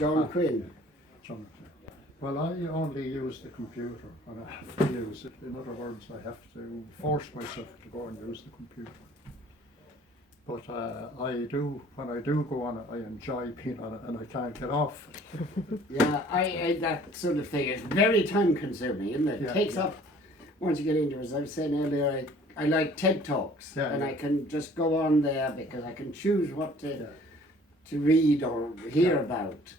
John Quinn. John. Well, I only use the computer and I have to use it. In other words, I have to force myself to go and use the computer. But I do, when I do go on it, I enjoy being on it and I can't get off. Yeah, I that sort of thing is very time consuming, isn't it? It takes up, once you get into it, as I was saying earlier, I like TED Talks and I can just go on there because I can choose what to read or hear about.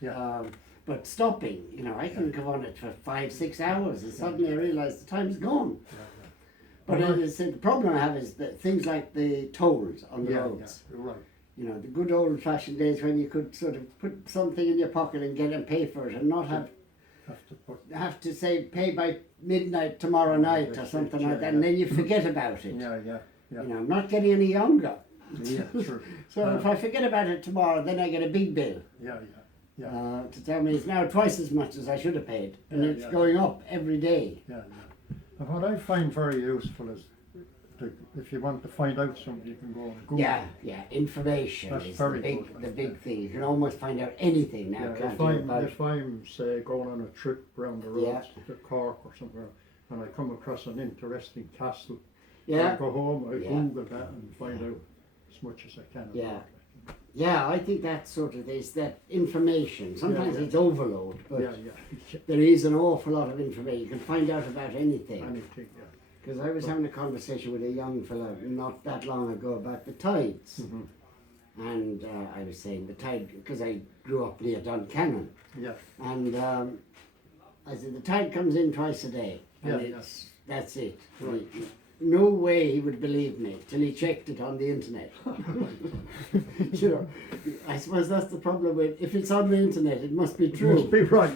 But stopping, I can go on it for 5-6 hours and suddenly I realise the time's gone. But as I said, the problem I have is that things like the tolls on the roads. Right. The good old fashioned days when you could sort of put something in your pocket and get and pay for it and not have to say pay by midnight tomorrow night or something like that, and then you forget about it. I'm not getting any younger. Yeah, true. So if I forget about it tomorrow, then I get a big bill. To tell me it's now twice as much as I should have paid, and it's going up every day. And what I find very useful is if you want to find out something, you can go on Google. Information That's is very the big thing. You can almost find out anything now, can't you? If I'm, say, going on a trip around the roads to Cork or somewhere, and I come across an interesting castle, I go home, I Google that and find out as much as I can about it. Yeah, I think that sort of is that information. Sometimes it's overload, but there is an awful lot of information. You can find out about anything. Because I was having a conversation with a young fellow not that long ago about the tides. And I was saying the tide, because I grew up near Duncannon. And I said the tide comes in twice a day. And that's it. Right. No way he would believe me till he checked it on the internet. I suppose that's the problem with, if it's on the internet, it must be true. It must be right,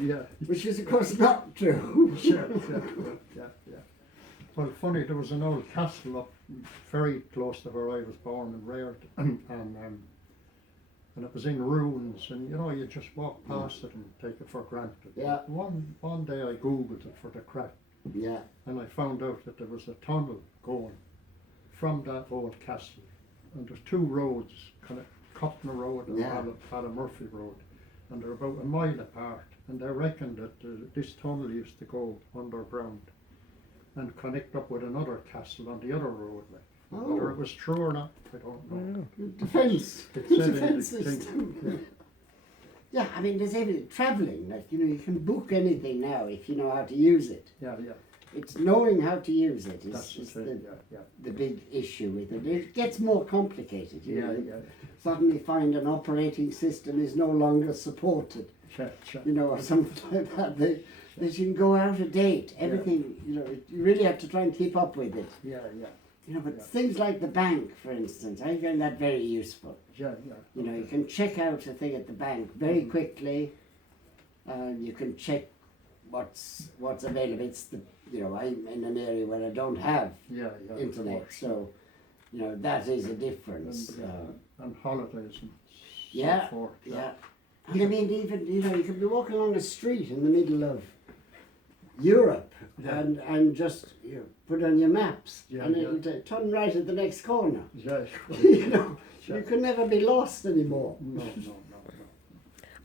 Which is of course not true. Well, funny, there was an old castle up very close to where I was born and reared, and it was in ruins, and you just walk past it and take it for granted. One day I Googled it for the crack. And I found out that there was a tunnel going from that old castle, and there's two roads, kind of Copner Road and Ballymurphy Road, and they're about a mile apart, and they reckon that this tunnel used to go underground and connect up with another castle on the other road. Whether it was true or not, I don't know. Defence. Defence system. I mean, there's everything. Travelling, you can book anything now if you know how to use it. It's knowing how to use it is the big issue with it. It gets more complicated. Suddenly find an operating system is no longer supported. Or something like that. That you can go out of date. Everything, you really have to try and keep up with it. But things like the bank, for instance, I find that very useful. You can check out a thing at the bank very quickly. You can check what's available. It's I'm in an area where I don't have internet, so that is a difference. And holidays and so forth. And I mean, even you can be walking along a street in the middle of Europe and just put on your maps and it'll turn right at the next corner. You can never be lost anymore. No.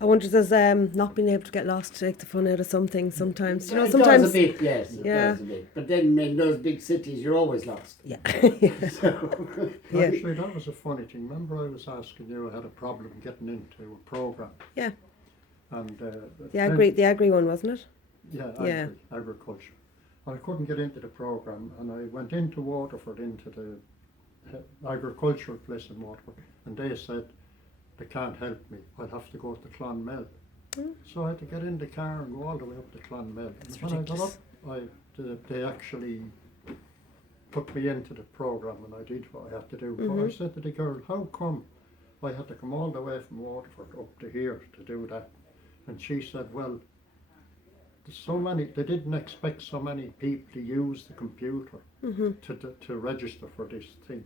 I wonder, does not being able to get lost take the fun out of something sometimes? It sometimes does a bit, yes. It does a bit. But then in those big cities, you're always lost. Actually, that was a funny thing. Remember I was asking you, I had a problem getting into a programme. And the agri one, wasn't it? Agriculture. I couldn't get into the programme, and I went into Waterford, into the agricultural place in Waterford, and they said they can't help me. I'll have to go to Clonmel. So I had to get in the car and go all the way up to Clonmel. And when I got up, they actually put me into the programme, and I did what I had to do. But I said to the girl, how come I had to come all the way from Waterford up to here to do that? And she said, well, they didn't expect so many people to use the computer to register for this thing.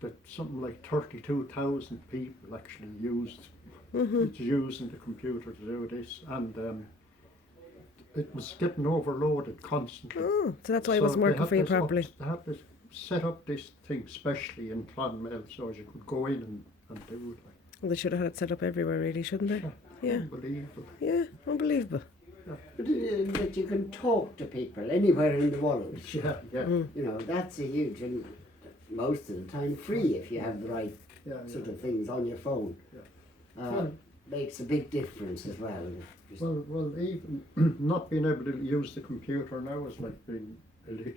That something like 32,000 people actually using the computer to do this, and it was getting overloaded constantly. So that's why it wasn't working for you properly. They had to set up this thing specially in Clonmel so as you could go in and do it. Well, they should have had it set up everywhere, really, shouldn't they? Yeah. Unbelievable. Yeah, unbelievable. But that you can talk to people anywhere in the world. Yeah, yeah. Mm. You know, that's a huge, and most of the time free if you have the right sort of things on your phone. Yeah. Makes a big difference as well. Well, even not being able to use the computer now is like being illiterate.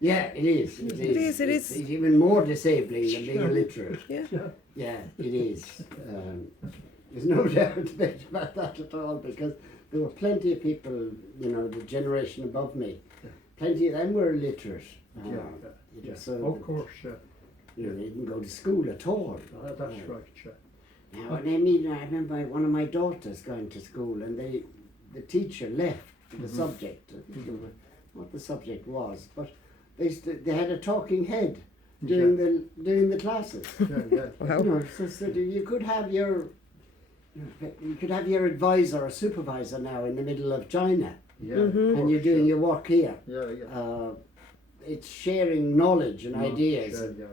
Yeah, it is. It is. It It's is. even more disabling than being illiterate. Yeah. Yeah, it is. There's no doubt about that at all, because there were plenty of people, you know, the generation above me, plenty of them were illiterate. So of course, yeah. You know, they didn't go to school at all. That's right, yeah. Now, and I remember one of my daughters going to school, and the teacher left for the subject. I think it was what the subject was, but they had a talking head during the classes. Yeah. Wow. You know, so you could have your advisor or supervisor now in the middle of China, Yeah. and you're doing your work here. Yeah. It's sharing knowledge and ideas. Yeah.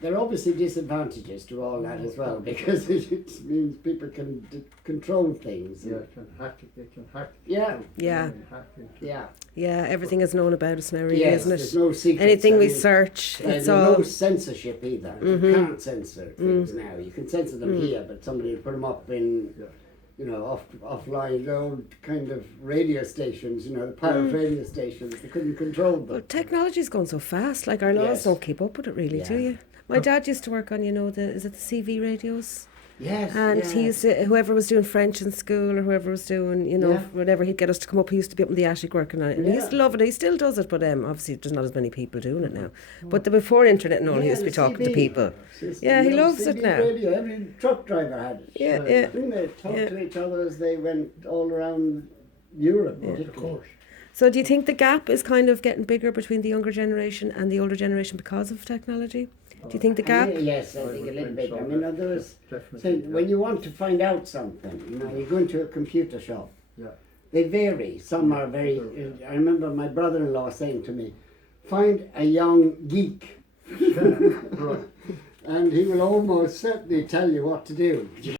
There are obviously disadvantages to all that as well, because it means people can control things. Yeah, it can hack it. They can hack. Yeah. Yeah. Yeah. Yeah, everything is known about us now, really, Yes, isn't there's it? no secrets. Anything I we mean, search, there's it's all. no censorship either. You can't censor things now. You can censor them here, but somebody will put them up in, you know, offline, old kind of radio stations, you know, the pirate radio stations. They couldn't control them. But technology's going so fast, like our laws Yes. don't keep up with it, really, do Yeah. you? My dad used to work on, you know, is it the CV radios? Yes. And he used to, whoever was doing French in school or whoever was doing, you know, whatever, he'd get us to come up. He used to be up in the attic working on it. And he used to love it. He still does it, but obviously there's not as many people doing it now. But before internet and all, he used to be the talking to CB. people. System, Yeah, he you know, loves it CB now. Radio. Every truck driver had it. Yeah. Didn't they talk to each other as they went all around Europe? Of course. So do you think the gap is kind of getting bigger between the younger generation and the older generation because of technology? Do you think the gap? Yes, I think a would little think bit. so, I mean, yeah. there was Definitely. when you want to find out something, you know, you go into a computer shop. Yeah. They vary. Some are very. I remember my brother-in-law saying to me, "Find a young geek." Right. And he will almost certainly tell you what to do.